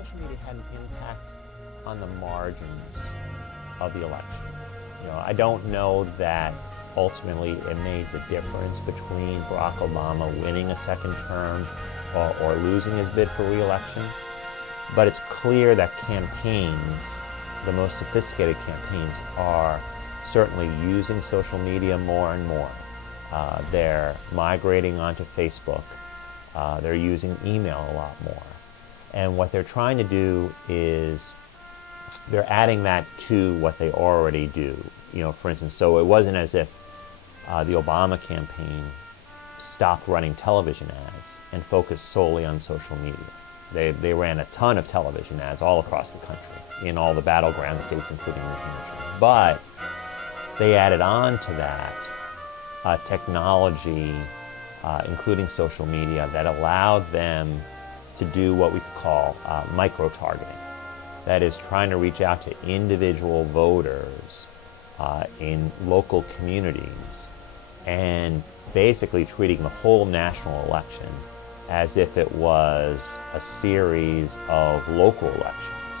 social media had an impact on the margins of the election. I don't know that ultimately it made the difference between Barack Obama winning a second term or losing his bid for re-election, but it's clear that campaigns, the most sophisticated campaigns, are certainly using social media more and more. They're migrating onto Facebook. They're using email a lot more. And what they're trying to do is they're adding that to what they already do. For instance, so it wasn't as if the Obama campaign stopped running television ads and focused solely on social media. They ran a ton of television ads all across the country, in all the battleground states, including New Hampshire. But they added on to that technology, including social media, that allowed them to do what we could call micro-targeting. That is, trying to reach out to individual voters in local communities and basically treating the whole national election as if it was a series of local elections.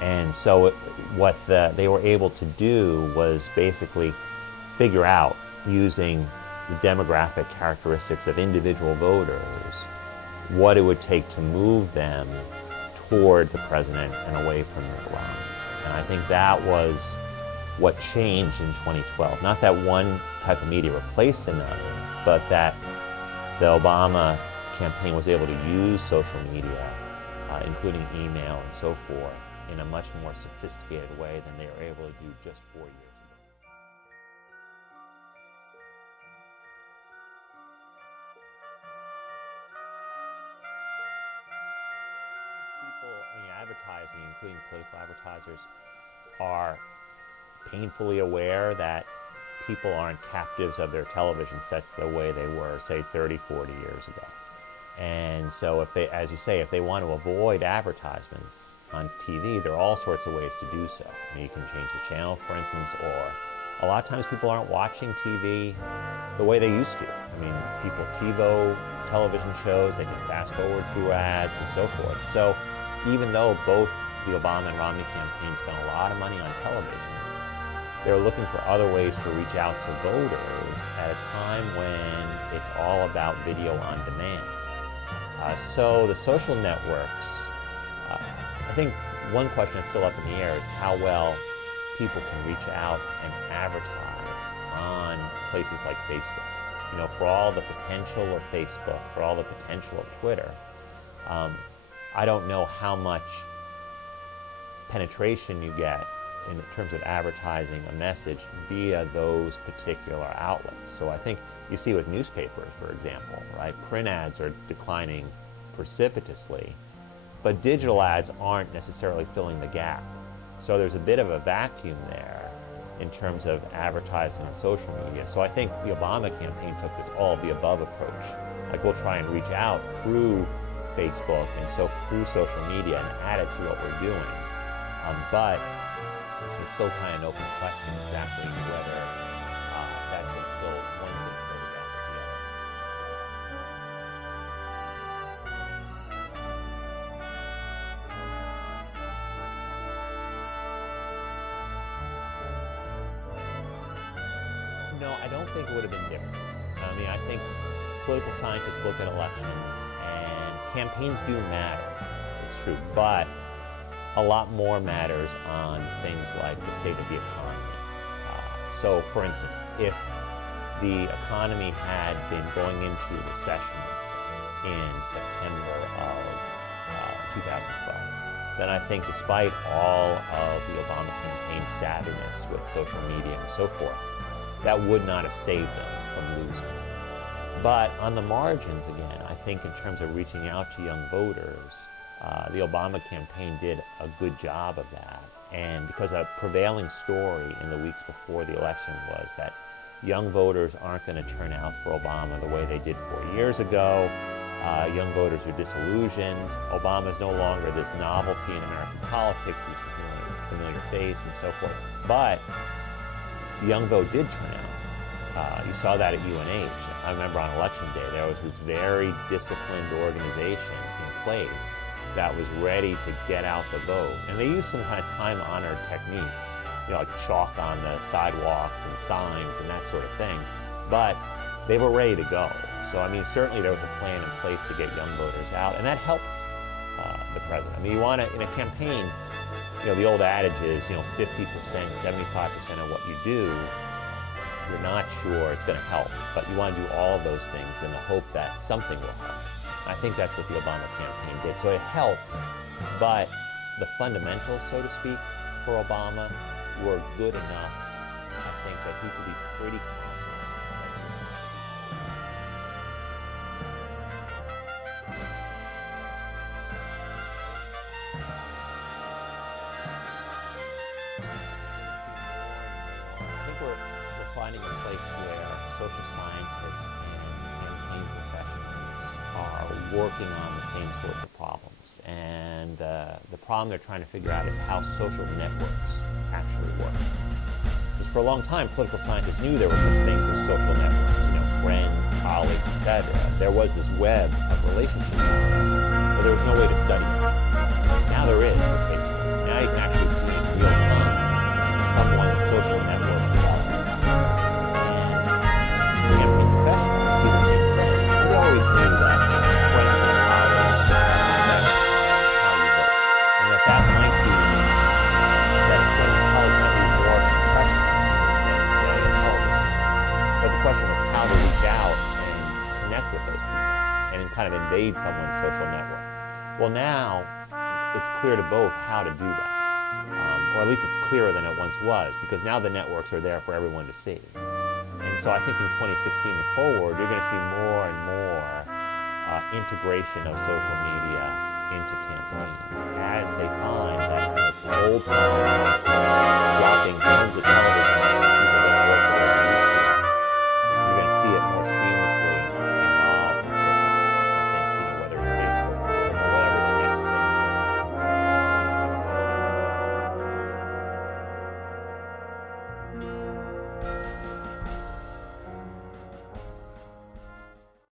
And so what they were able to do was basically figure out, using the demographic characteristics of individual voters, what it would take to move them toward the president and away from Mitt Romney. And I think that was what changed in 2012. Not that one type of media replaced another, but that the Obama campaign was able to use social media, including email and so forth, in a much more sophisticated way than they were able to do just 4 years ago. Advertising, including political advertisers, are painfully aware that people aren't captives of their television sets the way they were, say, 30, 40 years ago. And so if they, as you say, if they want to avoid advertisements on TV, there are all sorts of ways to do so. You can change the channel, for instance, or a lot of times people aren't watching TV the way they used to. People TiVo television shows, they can fast forward through ads and so forth. So even though both the Obama and Romney campaigns spent a lot of money on television, they're looking for other ways to reach out to voters at a time when it's all about video on demand. So the social networks, I think one question that's still up in the air is how well people can reach out and advertise on places like Facebook. For all the potential of Facebook, for all the potential of Twitter, I don't know how much penetration you get in terms of advertising a message via those particular outlets. So I think you see with newspapers, for example, right? Print ads are declining precipitously, but digital ads aren't necessarily filling the gap. So there's a bit of a vacuum there in terms of advertising on social media. So I think the Obama campaign took this all of the above approach. Like, we'll try and reach out through Facebook and so through social media and add it to what we're doing. But it's still kind of an open question exactly whether that's going to fill, one's going to fill the gap with the other. No, I don't think it would have been different. I think political scientists look at elections, and campaigns do matter, it's true, but a lot more matters on things like the state of the economy. So, for instance, if the economy had been going into recession in September of 2012, then I think despite all of the Obama campaign savviness with social media and so forth, that would not have saved them from losing. But on the margins, again, I think in terms of reaching out to young voters, the Obama campaign did a good job of that. And because a prevailing story in the weeks before the election was that young voters aren't going to turn out for Obama the way they did 4 years ago. Young voters are disillusioned. Obama's no longer this novelty in American politics, this familiar face and so forth. But the young vote did turn out. You saw that at UNH. I remember on election day there was this very disciplined organization in place that was ready to get out the vote. And they used some kind of time-honored techniques, you know, like chalk on the sidewalks and signs and that sort of thing. But they were ready to go. So, I mean, certainly there was a plan in place to get young voters out, and that helped the president. I mean, you want to, in a campaign, you know, the old adage is, you know, 50%, 75% of what you do, you're not sure it's going to help, but you want to do all of those things in the hope that something will help. I think that's what the Obama campaign did. So it helped, but the fundamentals, so to speak, for Obama were good enough, I think, that he could be pretty confident. I think we're finding a place where social scientists and campaign professionals are working on the same sorts of problems. And the problem they're trying to figure out is how social networks actually work. Because for a long time, political scientists knew there were such things as social networks, you know, friends, colleagues, etc. There was this web of relationships, but there was no way to study it. Now there is with Facebook. Now you can actually see in real time someone's social network development. And campaign professionals see the same thing. We always knew that friends and colleagues affect how you vote. And that might be, that friends and colleagues might be more impressive than, say, a television. But the question was how to reach out and connect with those people and kind of invade someone's social network. Well, now it's clear to both how to do that. Or at least it's clearer than it once was, because now the networks are there for everyone to see. And so I think in 2016 and forward, you're going to see more and more integration of social media into campaigns as they find that old